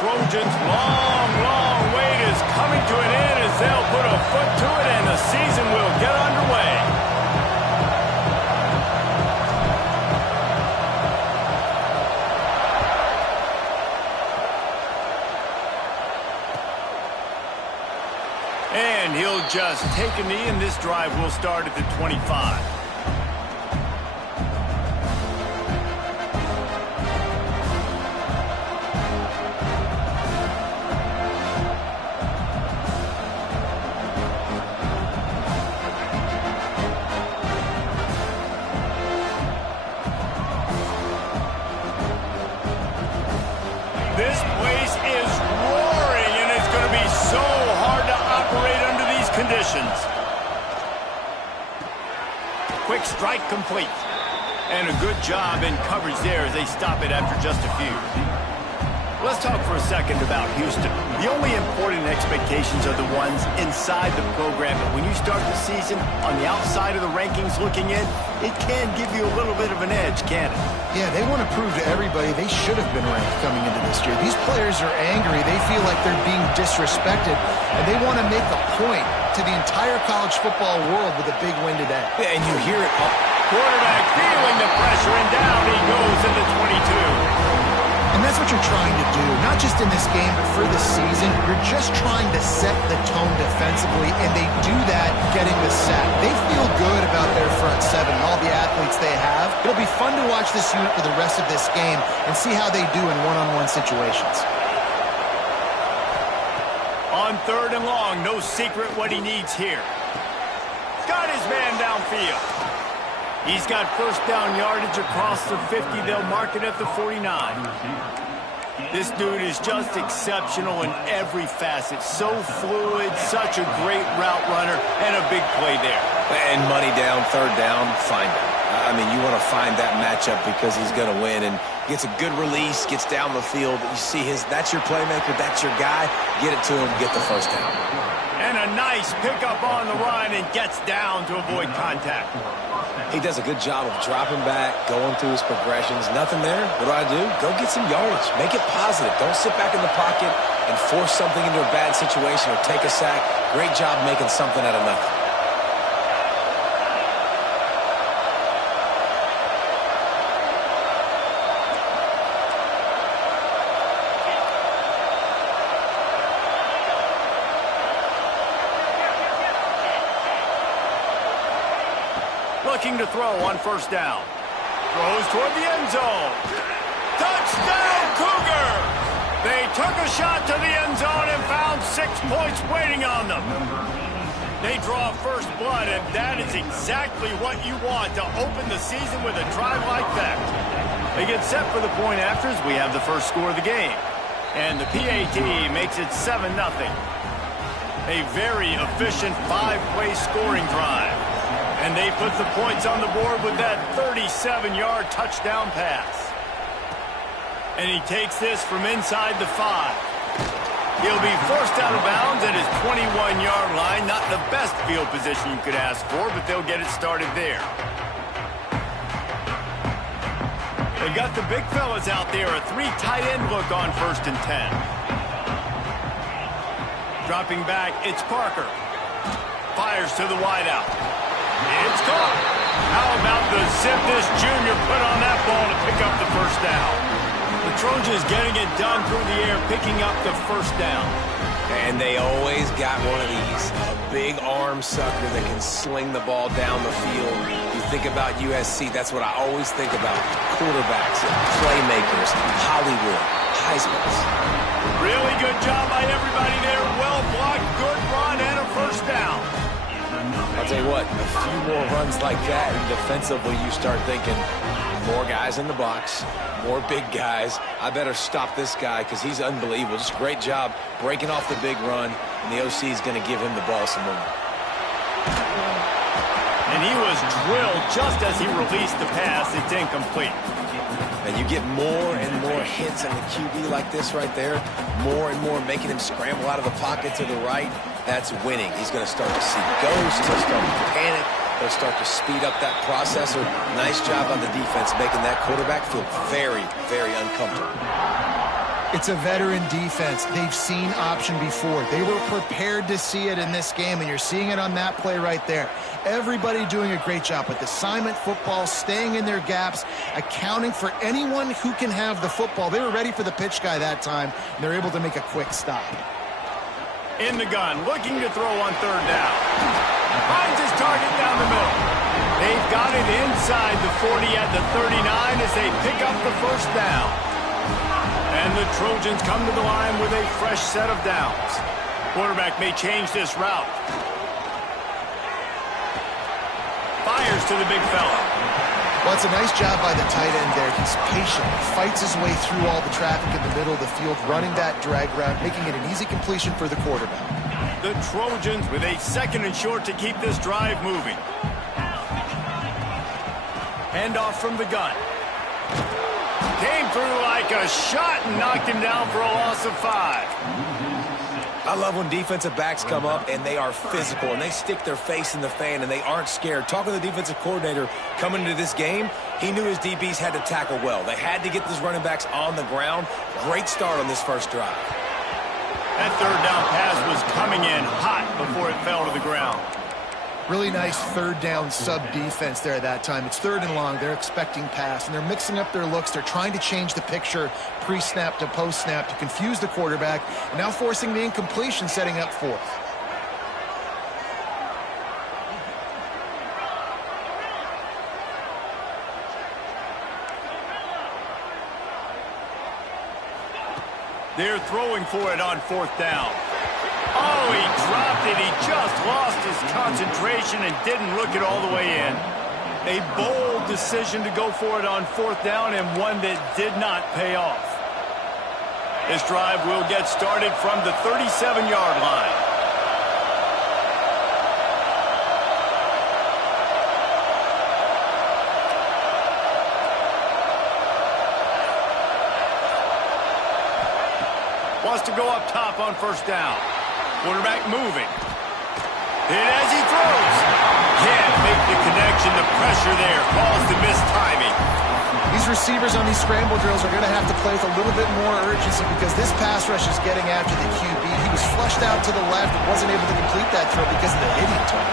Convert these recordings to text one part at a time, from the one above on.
Trojans' long wait is coming to an end as they'll put a foot to it and the season will get underway. And he'll just take a knee, and this drive will start at the 25. This place is roaring, and it's going to be so hard to operate under these conditions. Quick strike complete. And a good job in coverage there as they stop it after just a few. Let's talk for a second about Houston. The only important expectations are the ones inside the program. But when you start the season on the outside of the rankings looking in, it can give you a little bit of an edge, can't it? Yeah, they want to prove to everybody they should have been ranked coming into this year. These players are angry. They feel like they're being disrespected, and they want to make a point to the entire college football world with a big win today. Yeah, and you hear it. Quarterback feeling the pressure, and down he goes in the 22. And that's what you're trying to do, not just in this game, but for the season. You're just trying to set the tone defensively, and they do that getting the sack. They feel good about their front seven and all the athletes they have. It'll be fun to watch this unit for the rest of this game and see how they do in one-on-one situations. On 3rd and long, no secret what he needs here. Got his man downfield. He's got first down yardage across the 50. They'll mark it at the 49. This dude is just exceptional in every facet. So fluid, such a great route runner, and a big play there. And money down, 3rd down, find him. I mean, you want to find that matchup because he's going to win, and gets a good release, gets down the field. You see that's your playmaker, that's your guy. Get it to him, get the first down. And a nice pickup on the run and gets down to avoid contact. He does a good job of dropping back, going through his progressions. Nothing there. What do? Go get some yardage. Make it positive. Don't sit back in the pocket and force something into a bad situation or take a sack. Great job making something out of nothing. Looking to throw on 1st down. Throws toward the end zone. Touchdown, Cougar! They took a shot to the end zone and found 6 points waiting on them. They draw first blood, and that is exactly what you want to open the season with a drive like that. They get set for the point afters. We have the first score of the game. And the PAT makes it 7-0. A very efficient 5-play scoring drive. And they put the points on the board with that 37-yard touchdown pass. And he takes this from inside the 5. He'll be forced out of bounds at his 21-yard line. Not the best field position you could ask for, but they'll get it started there. They got the big fellas out there. A 3 tight end look on 1st and 10. Dropping back, it's Parker. Fires to the wideout. It's caught. How about the zip this junior put on that ball to pick up the first down? The Trojans getting it done through the air, picking up the first down. And they always got one of these. A big arm sucker that can sling the ball down the field. You think about USC, that's what I always think about. Quarterbacks, playmakers, Hollywood, Heisman's. Really good job by everybody there. Well blocked, good run, and a first down. I'll tell you what, a few more runs like that, and defensively you start thinking, more guys in the box, more big guys. I better stop this guy because he's unbelievable. Just great job breaking off the big run, and the OC is going to give him the ball some more. And he was drilled just as he released the pass. It's incomplete. And you get more and more hits on the QB like this right there, more and more making him scramble out of the pocket to the right. That's winning. He's going to start to see ghosts. He'll start to panic. He'll start to speed up that processor. Nice job on the defense making that quarterback feel very, very uncomfortable. It's a veteran defense. They've seen option before. They were prepared to see it in this game, and you're seeing it on that play right there. Everybody doing a great job with assignment football, staying in their gaps, accounting for anyone who can have the football. They were ready for the pitch guy that time, and they're able to make a quick stop. In the gun, looking to throw on third down. Finds his target down the middle. They've got it inside the 40 at the 39 as they pick up the first down. And the Trojans come to the line with a fresh set of downs. Quarterback may change this route. Fires to the big fella. Well, it's a nice job by the tight end there. He's patient, fights his way through all the traffic in the middle of the field, running that drag route, making it an easy completion for the quarterback. The Trojans with a 2nd and short to keep this drive moving. Handoff from the gun. Came through like a shot and knocked him down for a loss of 5. I love when defensive backs come up and they are physical and they stick their face in the fan and they aren't scared. Talking to the defensive coordinator coming into this game, he knew his DBs had to tackle well. They had to get these running backs on the ground. Great start on this first drive. That third down pass was coming in hot before it fell to the ground. Really nice third down sub defense there at that time. It's 3rd and long. They're expecting pass, and they're mixing up their looks. They're trying to change the picture pre-snap to post-snap to confuse the quarterback, and now forcing the incompletion, setting up 4th. They're throwing for it on 4th down. Oh, he dropped it. He just lost his concentration and didn't look it all the way in. A bold decision to go for it on 4th down and one that did not pay off. This drive will get started from the 37-yard line. Wants to go up top on 1st down. Quarterback moving. Hit as he throws. Can't make the connection. The pressure there caused the missed timing. These receivers on these scramble drills are going to have to play with a little bit more urgency because this pass rush is getting after the QB. He was flushed out to the left and wasn't able to complete that throw because of the hit he took.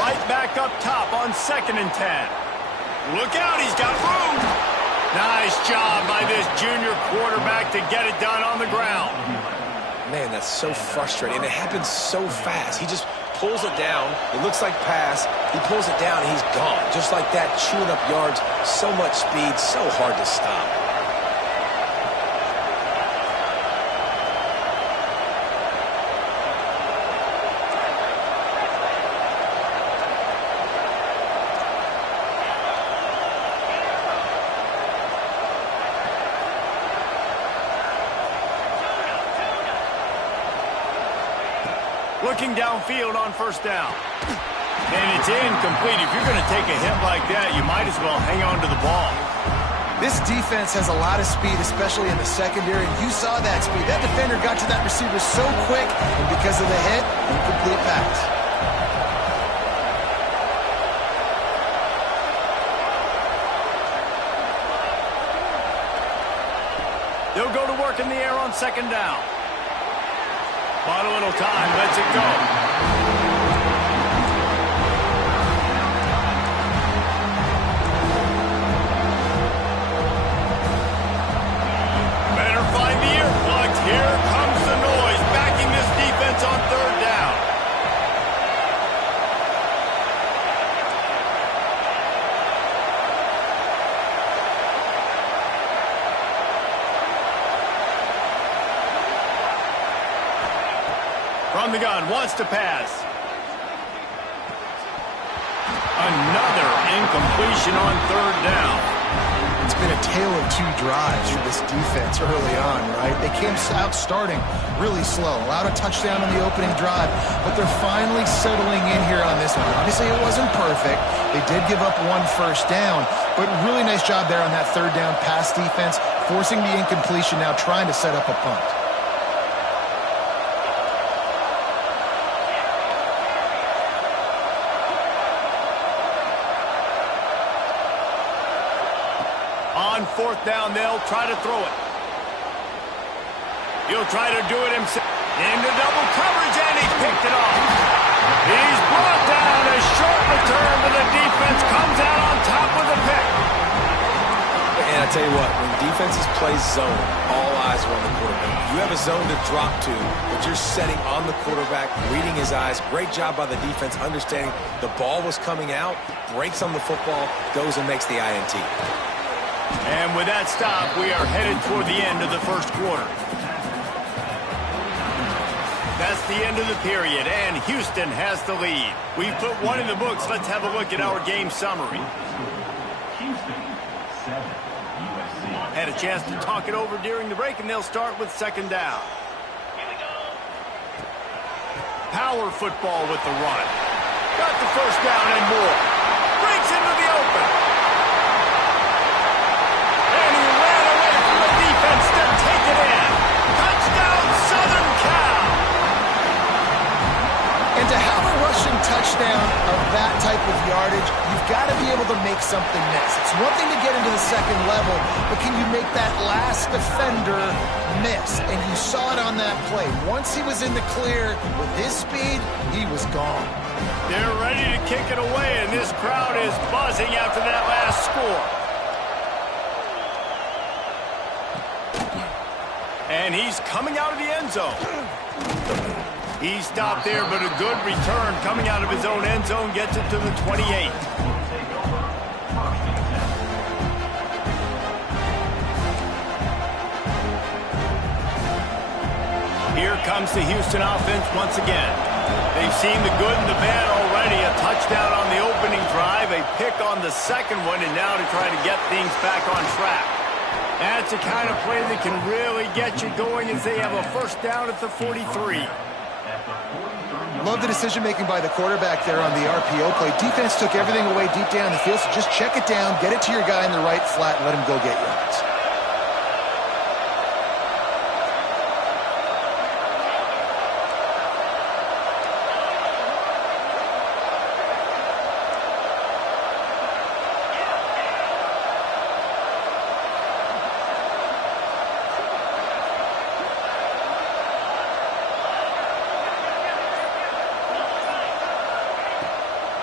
Right back up top on 2nd and 10. Look out, he's got room. Nice job by this junior quarterback to get it done on the ground. Man, that's so frustrating. And it happens so fast. He just pulls it down. It looks like pass. He pulls it down, and he's gone. Just like that, chewing up yards. So much speed, so hard to stop. Looking downfield on 1st down. And it's incomplete. If you're going to take a hit like that, you might as well hang on to the ball. This defense has a lot of speed, especially in the secondary. You saw that speed. That defender got to that receiver so quick, and because of the hit, incomplete pass. They'll go to work in the air on 2nd down. Bought a little time, lets it go. Better find the earplugs. Here comes the noise, backing this defense on 3rd down. From the gun, wants to pass. Another incompletion on 3rd down. It's been a tale of 2 drives for this defense early on, right? They came out starting really slow, allowed a touchdown on the opening drive, but they're finally settling in here on this one. Obviously, it wasn't perfect. They did give up 1 first down, but really nice job there on that 3rd down pass defense, forcing the incompletion, now trying to set up a punt. On 4th fourth down, they'll try to throw it. He'll try to do it himself. Into double coverage, and he picked it off. He's brought down. A short return, but the defense comes out on top with a pick. And I tell you what, when defenses play zone, all eyes are on the quarterback. You have a zone to drop to, but you're setting on the quarterback, reading his eyes. Great job by the defense, understanding the ball was coming out, breaks on the football, goes and makes the INT. And with that stop, we are headed toward the end of the first quarter. That's the end of the period, and Houston has the lead. We've put one in the books. Let's have a look at our game summary. Had a chance to talk it over during the break, and they'll start with second down. Power football with the run. Got the first down and more. Breaks into the open. And he ran away from the defense to take it in. Touchdown, Southern Cal. And to have a rushing touchdown of that type of yardage, you've got to be able to make something miss. It's one thing to get into the second level, but can you make that last defender miss? And you saw it on that play. Once he was in the clear with his speed, he was gone. They're ready to kick it away, and this crowd is buzzing after that last score. And he's coming out of the end zone. He stopped there, but a good return coming out of his own end zone gets it to the 28. Here comes the Houston offense once again. They've seen the good and the bad already. A touchdown on the opening drive, a pick on the second one, and now to try to get things back on track. That's the kind of play that can really get you going as they have a first down at the 43. Love the decision-making by the quarterback there on the RPO play. Defense took everything away deep down the field, so just check it down, get it to your guy in the right flat, and let him go get yards.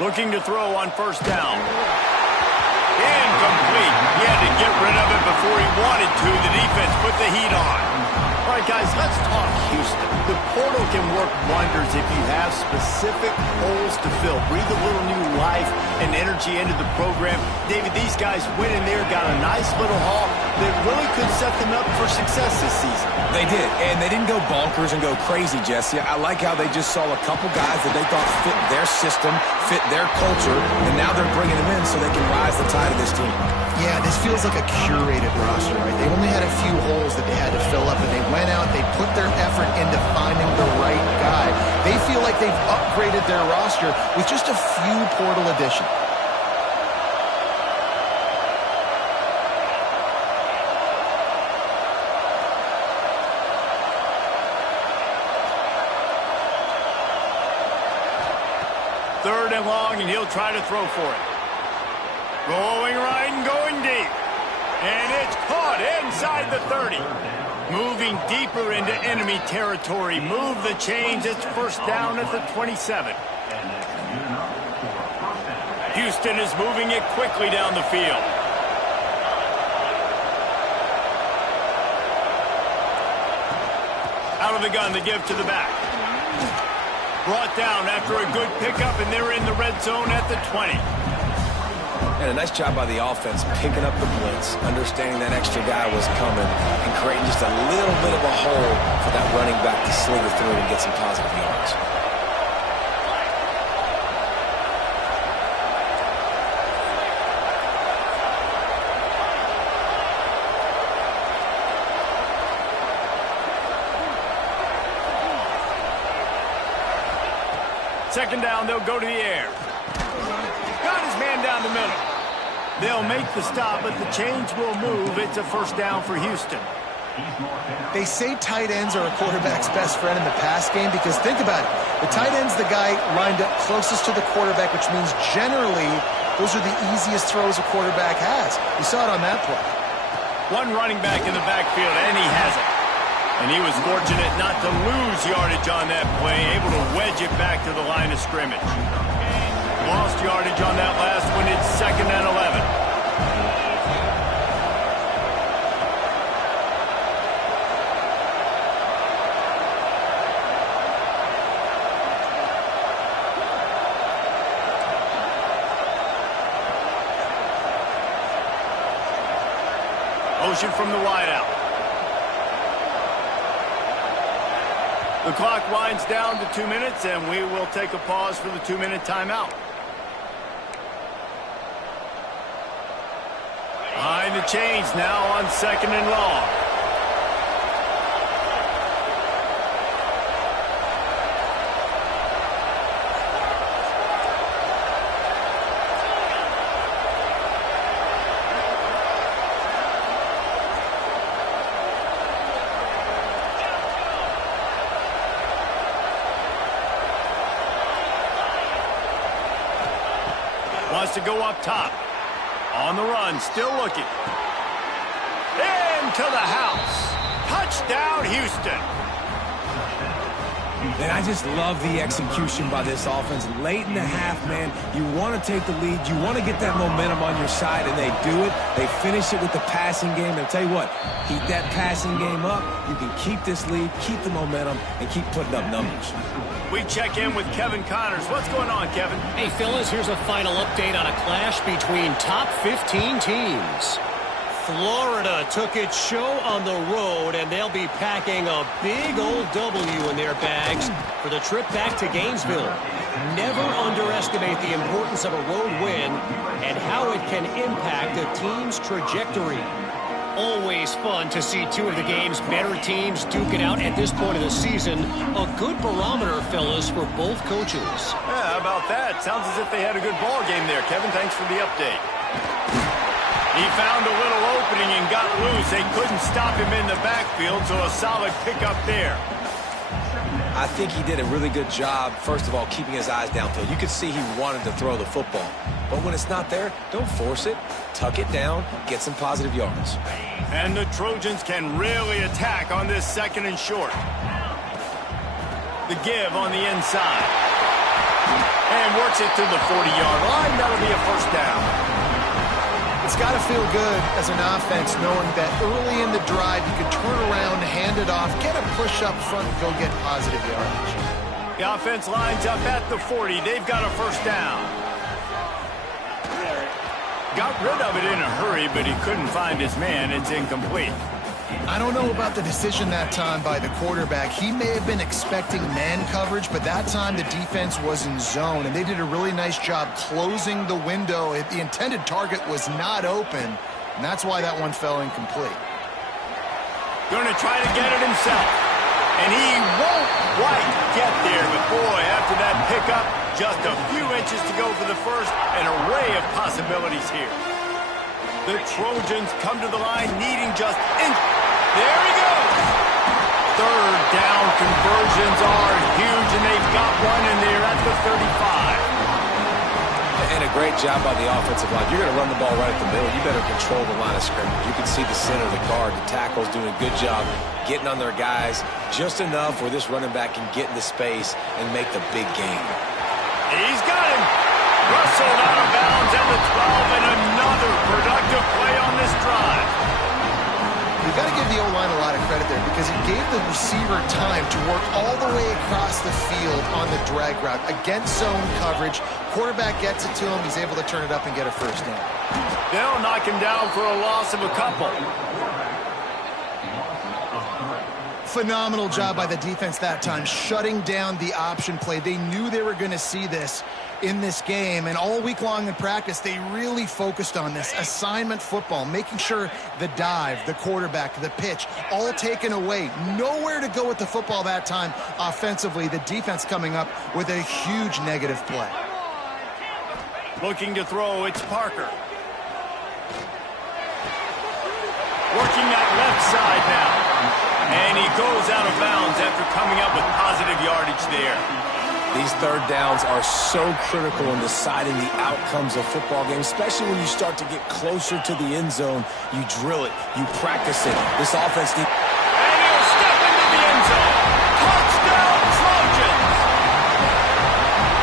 Looking to throw on first down. Incomplete. He had to get rid of it before he wanted to. The defense put the heat on. All right, guys, let's talk Houston. The portal can work wonders if you have specific holes to fill. Breathe a little new life and energy into the program. David, these guys went in there, got a nice little haul that really could set them up for success this season. They did, and they didn't go bonkers and go crazy, Jesse. I like how they just saw a couple guys that they thought fit their system, fit their culture, and now they're bringing them in so they can rise the tide of this team. Yeah, this feels like a curated roster, right? They only had a few holes that they had to fill up, and they went out, they put their effort into finding the right guy. They feel like they've upgraded their roster with just a few portal additions. Third and long, and he'll try to throw for it. Going right and going deep. And it's caught inside the 30. Moving deeper into enemy territory. Move the chains. It's first down at the 27. Houston is moving it quickly down the field. Out of the gun, the give to the back. Brought down after a good pickup, and they're in the red zone at the 20. And a nice job by the offense picking up the blitz, understanding that extra guy was coming, and creating just a little bit of a hole for that running back to slither through and get some positive yards. Second down, they'll go to the air. Got his man down the middle. They'll make the stop, but the chains will move. It's a first down for Houston. They say tight ends are a quarterback's best friend in the pass game because think about it. The tight end's the guy lined up closest to the quarterback, which means generally those are the easiest throws a quarterback has. You saw it on that play. One running back in the backfield, and he has it. And he was fortunate not to lose yardage on that play, able to wedge it back to the line of scrimmage. Lost yardage on that last one. It's 2nd and 11. Motion from the wideout. The clock winds down to 2 minutes, and we will take a pause for the 2-minute timeout. Behind the chains now on 2nd and long. Wants to go up top. On the run, still looking. Into the house. Touchdown, Houston. And I just love the execution by this offense. Late in the half, man, you want to take the lead. You want to get that momentum on your side, and they do it. They finish it with the passing game. And I'll tell you what, keep that passing game up. You can keep this lead, keep the momentum, and keep putting up numbers. We check in with Kevin Connors. What's going on, Kevin? Hey, fellas, here's a final update on a clash between top 15 teams. Florida took its show on the road, and they'll be packing a big old W in their bags for the trip back to Gainesville. Never underestimate the importance of a road win and how it can impact a team's trajectory. Always fun to see two of the game's better teams duke it out at this point of the season. A good barometer, fellas, for both coaches. Yeah, how about that? Sounds as if they had a good ball game there. Kevin, thanks for the update. He found a little opening and got loose. They couldn't stop him in the backfield, so a solid pickup there. I think he did a really good job, first of all, keeping his eyes downfield. You could see he wanted to throw the football. But when it's not there, don't force it. Tuck it down, get some positive yards. And the Trojans can really attack on this 2nd and short. The give on the inside. And works it to the 40-yard line. That'll be a first down. It's got to feel good as an offense knowing that early in the drive you could turn around, hand it off, get a push up front, and go get positive yardage. The offense lines up at the 40. They've got a first down. Got rid of it in a hurry, but he couldn't find his man. It's incomplete. I don't know about the decision that time by the quarterback. He may have been expecting man coverage, but that time the defense was in zone, and they did a really nice job closing the window. The intended target was not open, and that's why that one fell incomplete. Going to try to get it himself, and he won't quite get there, but boy, after that pickup, just a few inches to go for the first, an array of possibilities here. The Trojans come to the line needing just There he goes. 3rd down conversions are huge, and they've got one, and they're at the 35. And a great job by the offensive line. You're going to run the ball right at the middle. You better control the line of scrimmage. You can see the center of the guard. The tackle's doing a good job getting on their guys just enough where this running back can get into space and make the big game. He's got him. Rustled out of bounds at the 12, and another productive play on this drive. You've got to give the O-line a lot of credit there because it gave the receiver time to work all the way across the field on the drag route. Against zone coverage, quarterback gets it to him, he's able to turn it up and get a first down. They'll knock him down for a loss of a couple. Phenomenal job by the defense that time, shutting down the option play. They knew they were going to see this in this game, and all week long in practice, they really focused on this assignment football, making sure the dive, the quarterback, the pitch, all taken away. Nowhere to go with the football that time offensively. The defense coming up with a huge negative play. Looking to throw, it's Parker. Working that left side now. And he goes out of bounds after coming up with positive yardage there. These third downs are so critical in deciding the outcomes of football games, especially when you start to get closer to the end zone. You drill it. You practice it. This offense needs... And he'll step into the end zone. Touchdown, Trojans!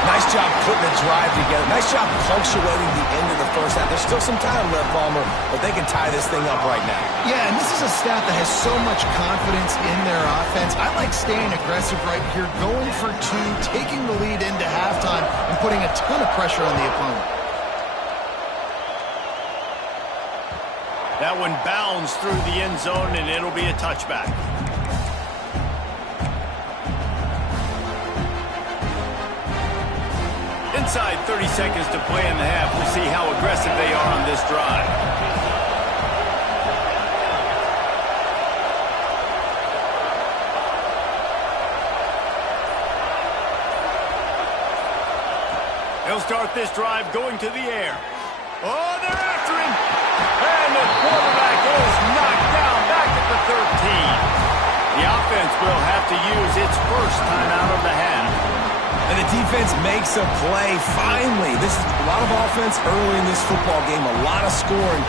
Nice job putting a drive together. Nice job punctuating the end of the first half. There's still some time left, Palmer, but they can tie this thing up right now. Yeah, and this is a staff that has so much confidence in their offense. I like staying aggressive right here, going for two, taking the lead into halftime, and putting a ton of pressure on the opponent. That one bounds through the end zone, and it'll be a touchback. Inside 30 seconds to play in the half. We'll see how aggressive they are on this drive. He'll start this drive going to the air. Oh, they're after him. And the quarterback is knocked down back at the 13. The offense will have to use its first timeout of the half. And the defense makes a play, finally. This is a lot of offense early in this football game, a lot of scoring.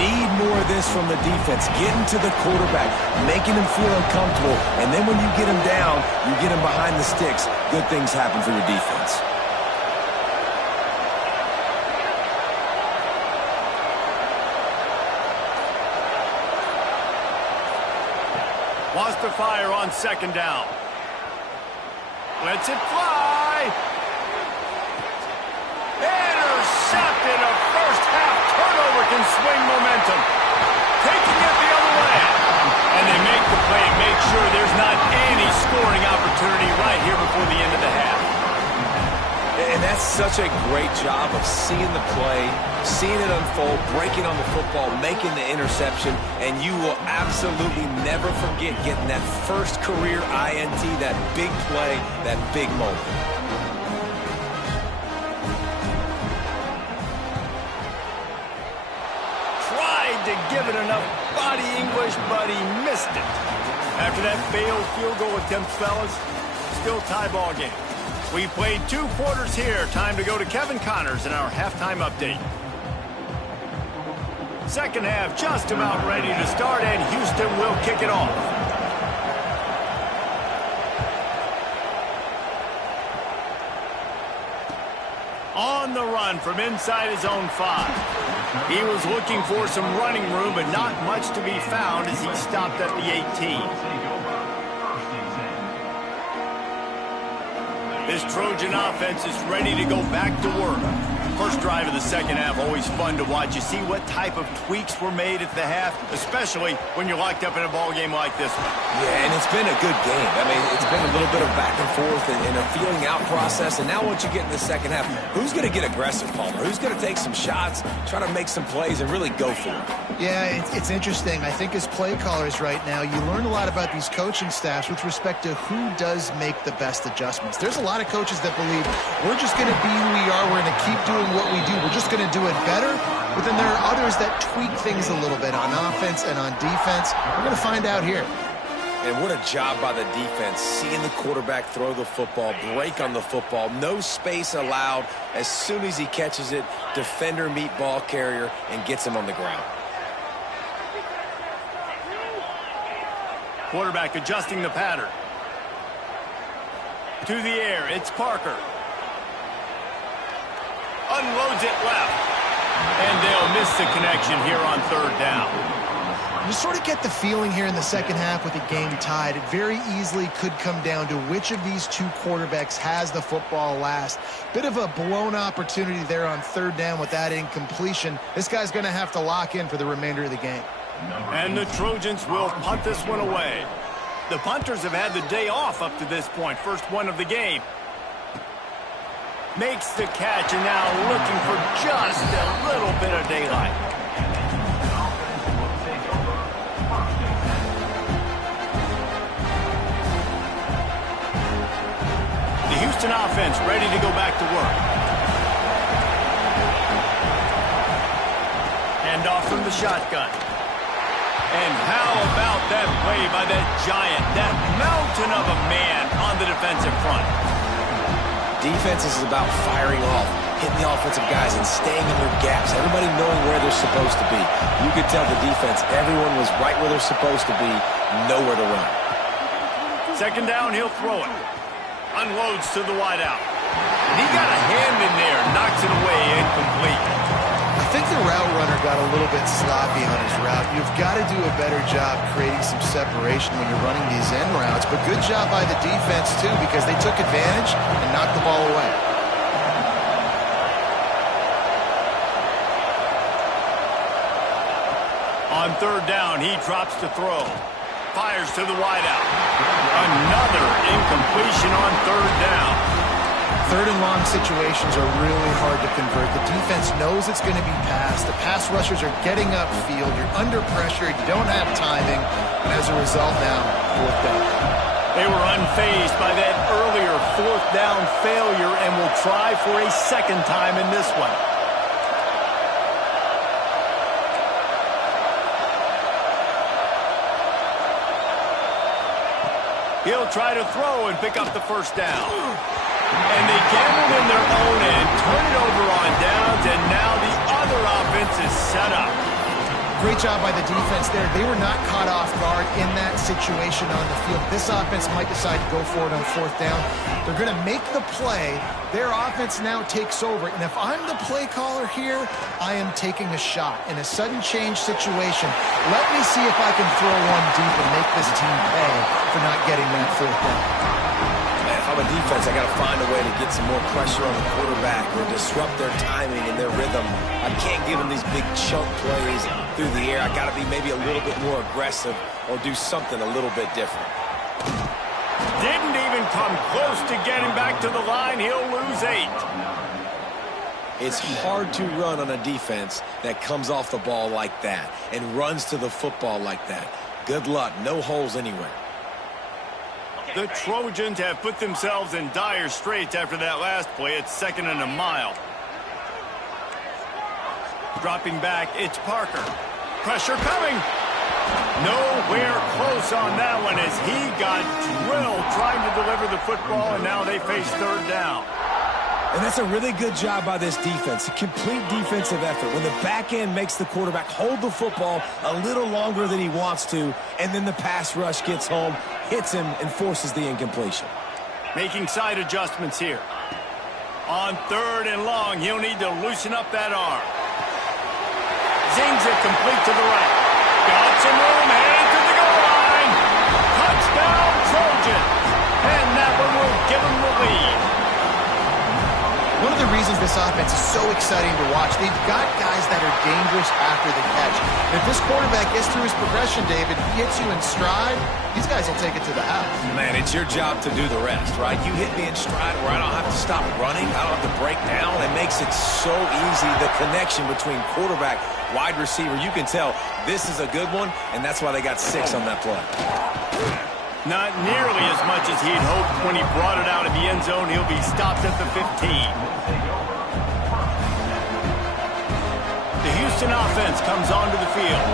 Need more of this from the defense. Getting to the quarterback, making him feel uncomfortable, and then when you get him down, you get him behind the sticks. Good things happen for your defense. Wants to fire on second down. Lets it fly. Intercepted. A first half turnover can swing momentum. Taking it the other way. And they make the play and make sure there's not any scoring opportunity right here before the end of the half. And that's such a great job of seeing the play, seeing it unfold, breaking on the football, making the interception, and you will absolutely never forget getting that first career INT, that big play, that big moment. Tried to give it enough body English, but he missed it. After that failed field goal attempt, fellas, still tie ball game. We played 2 quarters here. Time to go to Kevin Connors in our halftime update. Second half just about ready to start, and Houston will kick it off. On the run from inside his own 5. He was looking for some running room, but not much to be found as he stopped at the 18. This Trojan offense is ready to go back to work. First drive of the second half, always fun to watch. You see what type of tweaks were made at the half, especially when you're locked up in a ball game like this one. Yeah, and it's been a good game. I mean, it's been a little bit of back and forth and a feeling out process. And now what you get in the second half, who's going to get aggressive, Palmer? Who's going to take some shots, try to make some plays, and really go for it? Yeah, it's interesting. I think as play callers right now, you learn a lot about these coaching staffs with respect to who does make the best adjustments. There's a lot of coaches that believe we're just going to be who we are. We're going to keep doing what we do. We're just going to do it better. But then there are others that tweak things a little bit on offense and on defense. We're going to find out here. And what a job by the defense, seeing the quarterback throw the football, break on the football, no space allowed. As soon as he catches it, defender meet ball carrier and gets him on the ground. Quarterback adjusting the pattern. To the air, it's Parker. Unloads it left. And they'll miss the connection here on third down. You sort of get the feeling here in the second half with the game tied. It very easily could come down to which of these 2 quarterbacks has the football last. Bit of a blown opportunity there on third down with that incompletion. This guy's going to have to lock in for the remainder of the game. And the Trojans will punt this one away. The punters have had the day off up to this point. First one of the game. Makes the catch and now looking for just a little bit of daylight. The Houston offense ready to go back to work. Hand off from the shotgun. And how about that play by that giant, that mountain of a man on the defensive front? Defense is about firing off, hitting the offensive guys and staying in their gaps. Everybody knowing where they're supposed to be. You could tell the defense, everyone was right where they're supposed to be, nowhere to run. Second down, he'll throw it. Unloads to the wideout. And he got a hand in there, knocks it away, incomplete. I think the route runner got a little bit sloppy on his route. You've got to do a better job creating some separation when you're running these end routes. But good job by the defense, too, because they took advantage and knocked the ball away. On third down, he drops to throw. Fires to the wideout. Another incompletion on third down. Third and long situations are really hard to convert. The defense knows it's going to be passed. The pass rushers are getting upfield. You're under pressure. You don't have timing. And as a result now, fourth down. They were unfazed by that earlier fourth down failure and will try for a second time in this one. He'll try to throw and pick up the first down. And they gambled in their own end, turn it over on downs, and now the other offense is set up. Great job by the defense there. They were not caught off guard in that situation on the field. This offense might decide to go for it on fourth down. They're going to make the play. Their offense now takes over. And if I'm the play caller here, I am taking a shot. In a sudden change situation, let me see if I can throw one deep and make this team pay for not getting that fourth down. If I'm a defense, I got to find a way to get some more pressure on the quarterback or disrupt their timing and their rhythm. I can't give them these big chunk plays through the air. I got to be maybe a little bit more aggressive or do something a little bit different. Didn't even come close to getting back to the line. He'll lose 8. It's hard to run on a defense that comes off the ball like that and runs to the football like that. Good luck. No holes anywhere. The Trojans have put themselves in dire straits after that last play. It's 2nd and a mile. Dropping back, it's Parker. Pressure coming. Nowhere close on that one as he got drilled trying to deliver the football, and now they face third down. And that's a really good job by this defense, a complete defensive effort. When the back end makes the quarterback hold the football a little longer than he wants to, and then the pass rush gets home, hits him, and forces the incompletion. Making side adjustments here. On third and long, he'll need to loosen up that arm. Zings it complete to the right. Got some room, headed to the goal line. Touchdown, Trojans. And that one will give him the lead. One of the reasons this offense is so exciting to watch, they've got guys that are dangerous after the catch. And if this quarterback gets through his progression, David, he hits you in stride, these guys will take it to the house. Man, it's your job to do the rest, right? You hit me in stride where I don't have to stop running, I don't have to break down. It makes it so easy, the connection between quarterback, wide receiver. You can tell this is a good one, and that's why they got 6 on that play. Not nearly as much as he'd hoped when he brought it out of the end zone. He'll be stopped at the 15. The Houston offense comes onto the field.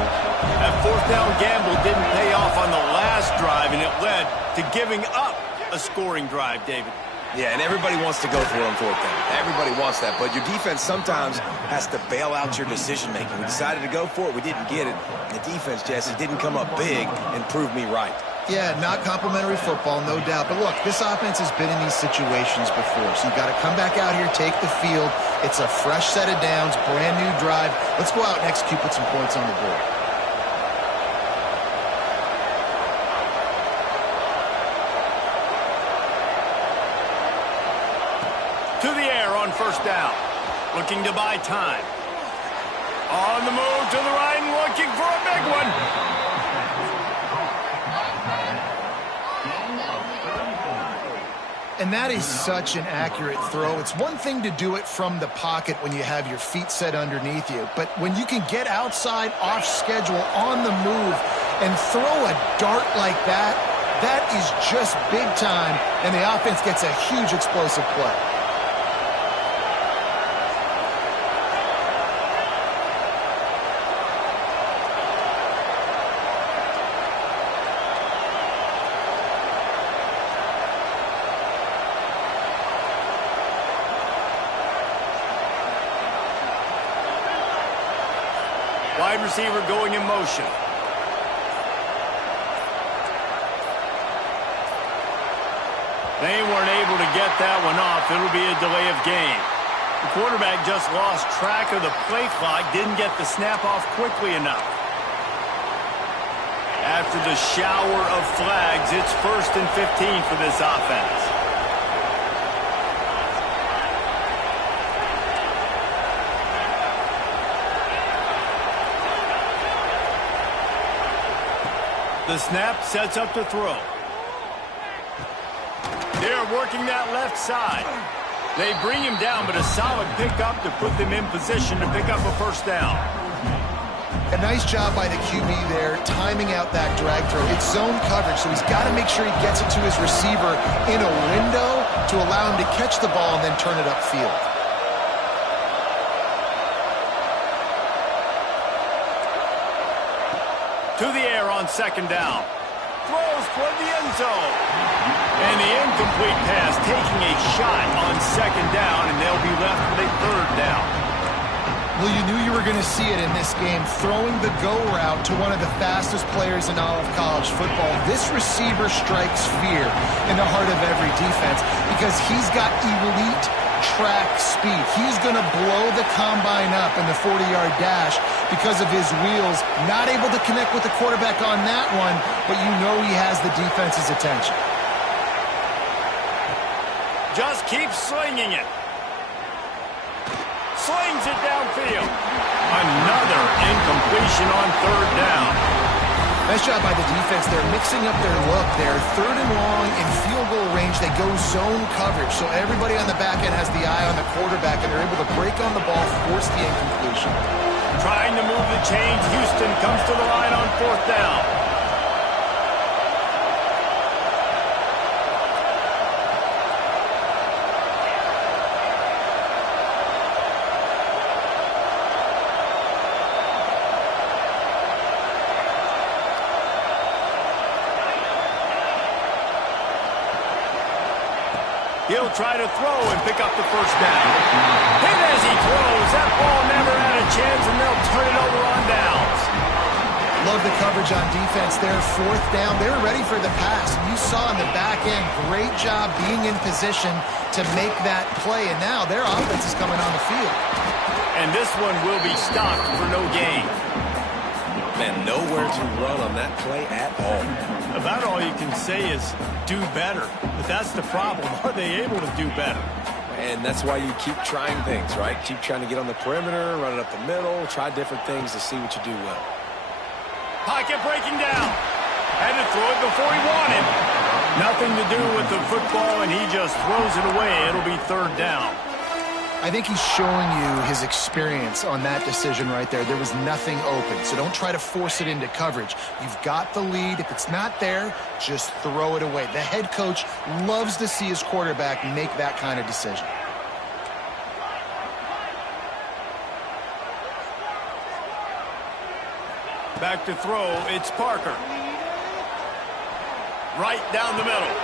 That fourth down gamble didn't pay off on the last drive, and it led to giving up a scoring drive, David. Yeah, and everybody wants to go for it on fourth down. Everybody wants that, but your defense sometimes has to bail out your decision-making. We decided to go for it. We didn't get it. The defense, Jesse, didn't come up big and prove me right. Yeah, not complimentary football, no doubt. But look, this offense has been in these situations before, so you got to come back out here, take the field. It's a fresh set of downs, brand new drive. Let's go out and execute, put some points on the board. To the air on first down. Looking to buy time. On the move to the right and looking for a big one. And that is such an accurate throw. It's one thing to do it from the pocket when you have your feet set underneath you, but when you can get outside, off schedule, on the move, and throw a dart like that, that is just big time, and the offense gets a huge explosive play. Wide receiver going in motion. They weren't able to get that one off. It'll be a delay of game. The quarterback just lost track of the play clock, didn't get the snap off quickly enough. After the shower of flags, it's 1st and 15 for this offense. The snap sets up the throw. They're working that left side. They bring him down, but a solid pickup to put them in position to pick up a first down. A nice job by the QB there, timing out that drag throw. It's zone coverage, so he's got to make sure he gets it to his receiver in a window to allow him to catch the ball and then turn it upfield. To the air on 2nd down. Throws toward the end zone. And the incomplete pass taking a shot on 2nd down, and they'll be left with a 3rd down. Well, you knew you were going to see it in this game, throwing the go route to one of the fastest players in all of college football. This receiver strikes fear in the heart of every defense because he's got elite track speed. He's going to blow the combine up in the 40-yard dash because of his wheels. Not able to connect with the quarterback on that one, but you know he has the defense's attention. Just keeps slinging it. Slings it downfield. Another incompletion on 3rd down. Nice job by the defense. They're mixing up their look there. 3rd and long in field goal range. They go zone coverage. So everybody on the back end has the eye on the quarterback, and they're able to break on the ball, force the incompletion. Trying to move the chains. Houston comes to the line on 4th down. He'll try to throw and pick up the first down. Hit as he throws. That ball never had a chance, and they'll turn it over on downs. Love the coverage on defense there. 4th down. They were ready for the pass. You saw in the back end, great job being in position to make that play. And now their offense is coming on the field. And this one will be stopped for no gain. Man, nowhere to run on that play at all. About all you can say is do better. But that's the problem. Are they able to do better? And that's why you keep trying things, right? Keep trying to get on the perimeter, run it up the middle, try different things to see what you do well. Pocket breaking down. Had to throw it before he wanted. Nothing to do with the football, and he just throws it away. It'll be 3rd down. I think he's showing you his experience on that decision right there. There was nothing open, so don't try to force it into coverage. You've got the lead. If it's not there, just throw it away. The head coach loves to see his quarterback make that kind of decision. Back to throw, it's Parker. Right down the middle.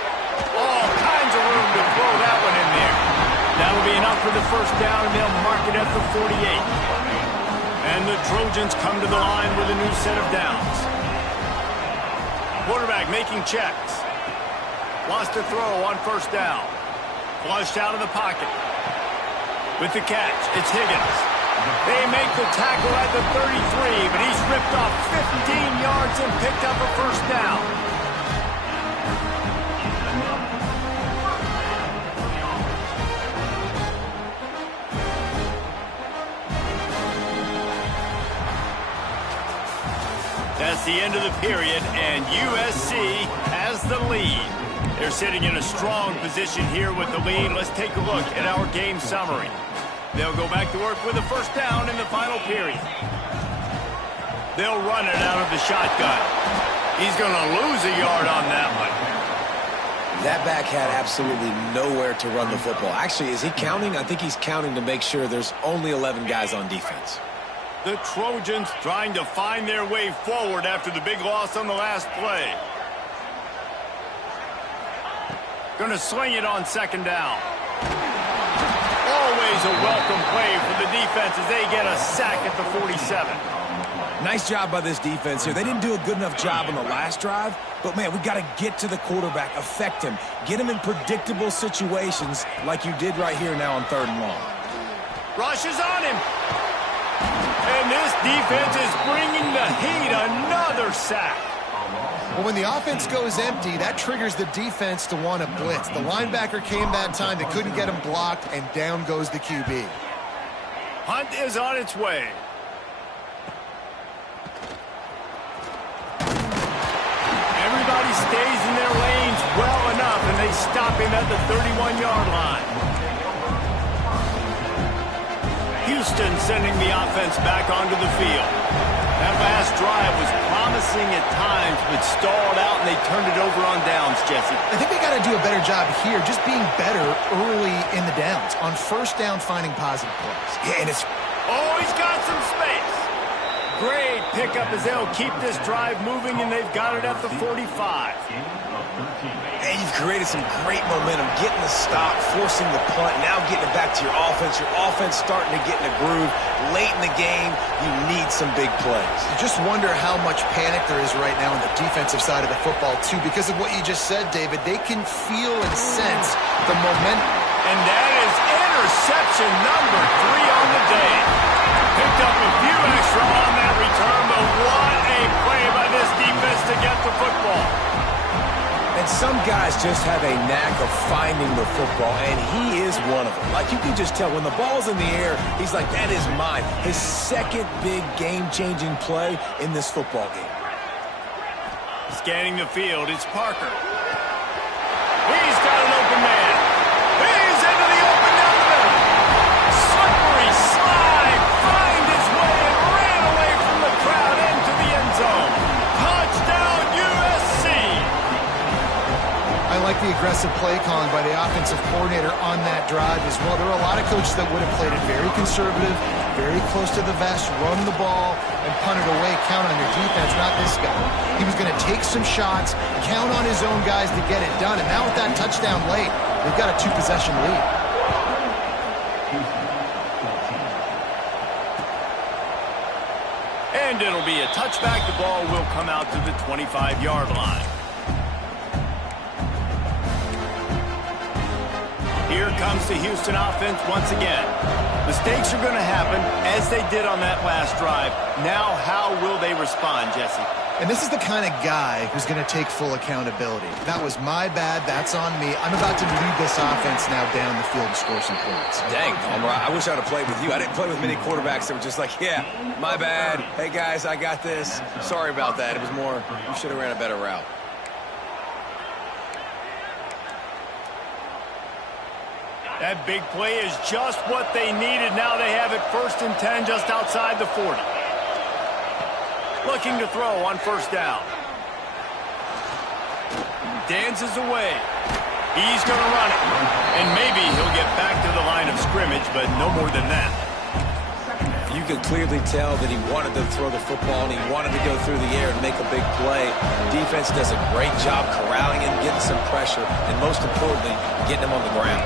All kinds of room to throw that one in there. That'll be enough for the first down, and they'll mark it at the 48. And the Trojans come to the line with a new set of downs. Quarterback making checks. Lost a throw on 1st down. Flushed out of the pocket. With the catch, it's Higgins. They make the tackle at the 33, but he's ripped off 15 yards and picked up a first down. That's the end of the period, and USC has the lead. They're sitting in a strong position here with the lead. Let's take a look at our game summary. They'll go back to work with a first down in the final period. They'll run it out of the shotgun. He's going to lose a yard on that one. That back had absolutely nowhere to run the football. Actually, is he counting? I think he's counting to make sure there's only 11 guys on defense. The Trojans trying to find their way forward after the big loss on the last play. Going to sling it on 2nd down. Always a welcome play for the defense as they get a sack at the 47. Nice job by this defense here. They didn't do a good enough job on the last drive, but, man, we got to get to the quarterback, affect him, get him in predictable situations like you did right here now on 3rd and long. Rushes on him. And this defense is bringing the heat. Another sack. Well, when the offense goes empty, that triggers the defense to want to blitz. The linebacker came that time. They couldn't get him blocked, and down goes the QB. Hunt is on its way. Everybody stays in their lanes well enough, and they stop him at the 31-yard line. Houston sending the offense back onto the field. That last drive was promising at times, but stalled out, and they turned it over on downs, Jesse. I think they got to do a better job here, just being better early in the downs. On 1st down, finding positive plays. Yeah, and it's... Oh, he's got some space. Great pickup as they'll keep this drive moving, and they've got it at the 45. And you've created some great momentum, getting the stop, forcing the punt, now getting it back to your offense. Your offense starting to get in a groove. Late in the game, you need some big plays. You just wonder how much panic there is right now on the defensive side of the football, too, because of what you just said, David. They can feel and sense the momentum. And that is interception number 3 on the day. Picked up a few extra on that return, but what a play by this defense to get the football. And some guys just have a knack of finding the football, and he is one of them. Like, you can just tell when the ball's in the air, he's like, that is mine. His second big game-changing play in this football game. Scanning the field, it's Parker. He's got an open man. He's into the open down the middle. Slippery slide, find his way and ran away from the crowd into the end zone. Touchdown, USC. I like the aggressive play calling by the offensive coordinator on that drive as well. There are a lot of coaches that would have played it very conservative, very close to the vest, run the ball, and punt it away. Count on your defense, not this guy. He was going to take some shots, count on his own guys to get it done. And now with that touchdown late, they've got a 2-possession lead. And it'll be a touchback. The ball will come out to the 25-yard line. Here comes the Houston offense once again. Mistakes are going to happen, as they did on that last drive. Now, how will they respond, Jesse? And this is the kind of guy who's going to take full accountability. That was my bad. That's on me. I'm about to lead this offense now down the field to score some points. Dang, Palmer, I wish I would have played with you. I didn't play with many quarterbacks that were just like, yeah, my bad. Hey, guys, I got this. Sorry about that. It was more, you should have ran a better route. That big play is just what they needed. Now they have it 1st and 10 just outside the 40. Looking to throw on 1st down. Dances away. He's going to run it. And maybe he'll get back to the line of scrimmage, but no more than that. You could clearly tell that he wanted to throw the football and he wanted to go through the air and make a big play. Defense does a great job corralling him, getting some pressure, and most importantly, getting him on the ground.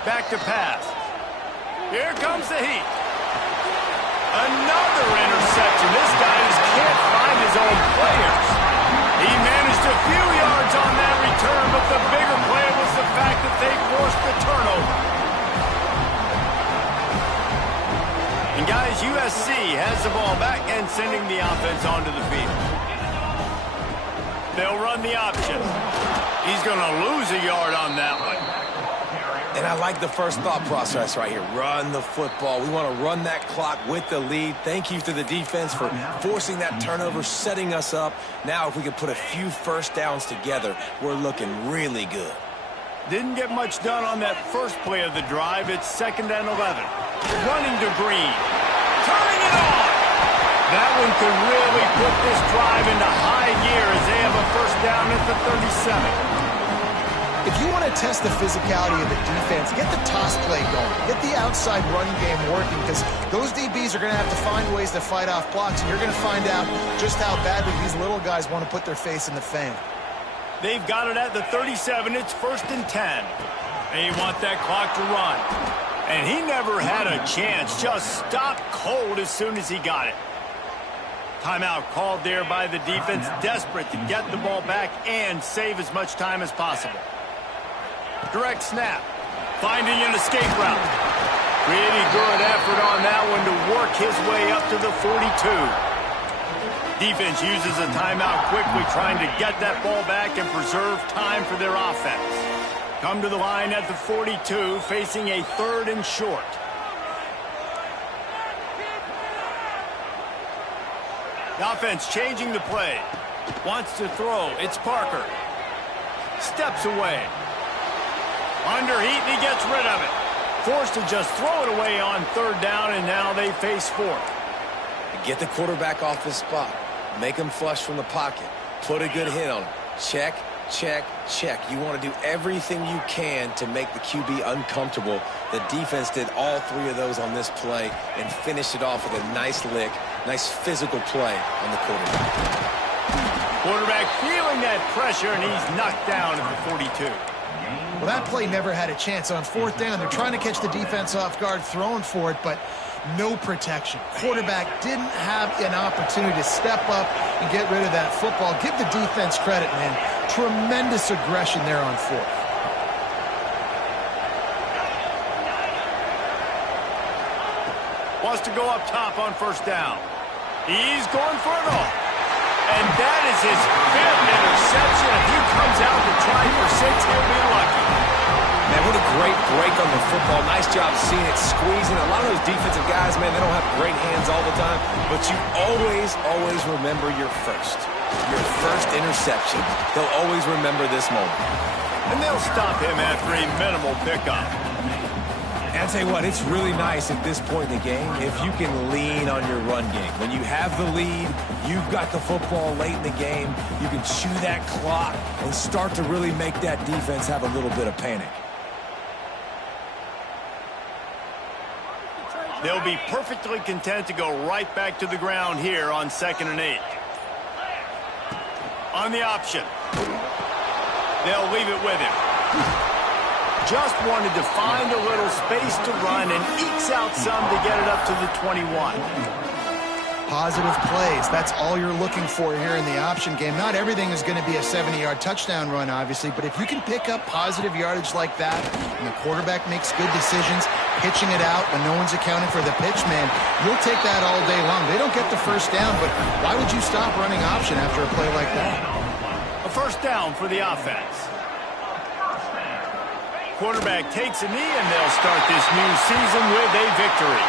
Back to pass. Here comes the heat. Another interception. This guy just can't find his own players. He managed a few yards on that return, but the bigger play was the fact that they forced the turnover. And guys, USC has the ball back and sending the offense onto the field. They'll run the option. He's going to lose a yard on that one. And I like the first thought process right here. Run the football. We want to run that clock with the lead. Thank you to the defense for forcing that turnover, setting us up. Now if we could put a few 1st downs together, we're looking really good. Didn't get much done on that first play of the drive. It's 2nd and 11. Running to Green. Turning it on. That one could really put this drive into high gear as they have a 1st down at the 37. If you want to test the physicality of the defense, get the toss play going. Get the outside run game working, because those DBs are going to have to find ways to fight off blocks, and you're going to find out just how badly these little guys want to put their face in the fan. They've got it at the 37. It's 1st and 10. They want that clock to run. And he never had a chance. Just stopped cold as soon as he got it. Timeout called there by the defense, desperate to get the ball back and save as much time as possible. Direct snap. Finding an escape route. Pretty good effort on that one to work his way up to the 42. Defense uses a timeout quickly, trying to get that ball back and preserve time for their offense. Come to the line at the 42, facing a 3rd and short. The offense changing the play. Wants to throw. It's Parker. Steps away. Underheat, and he gets rid of it. Forced to just throw it away on 3rd down, and now they face 4th. Get the quarterback off his spot. Make him flush from the pocket. Put a good hit on him. Check, check, check. You want to do everything you can to make the QB uncomfortable. The defense did all 3 of those on this play and finished it off with a nice lick, nice physical play on the quarterback. Quarterback feeling that pressure, and he's knocked down at the 42. Well, that play never had a chance. On 4th down, they're trying to catch the defense off guard, throwing for it, but no protection. Quarterback didn't have an opportunity to step up and get rid of that football. Give the defense credit, man. Tremendous aggression there on 4th. Wants to go up top on 1st down. He's going for it all. And that is his 5th interception. If he comes out to try for 6, he'll be lucky. Man, what a great break on the football. Nice job seeing it, squeezing. A lot of those defensive guys, man, they don't have great hands all the time, but you always, always remember your first interception. They'll always remember this moment. And they'll stop him after a minimal pickup. And I'll tell you what, it's really nice at this point in the game if you can lean on your run game. When you have the lead, you've got the football late in the game, you can chew that clock and start to really make that defense have a little bit of panic. They'll be perfectly content to go right back to the ground here on 2nd and 8. On the option. They'll leave it with him. Just wanted to find a little space to run and ekes out some to get it up to the 21. Positive plays. That's all you're looking for here in the option game. Not everything is going to be a 70-yard touchdown run, obviously, but if you can pick up positive yardage like that and the quarterback makes good decisions, pitching it out when no one's accounting for the pitch, man, you'll take that all day long. They don't get the 1st down, but why would you stop running option after a play like that? A 1st down for the offense. Quarterback takes a knee, and they'll start this new season with a victory.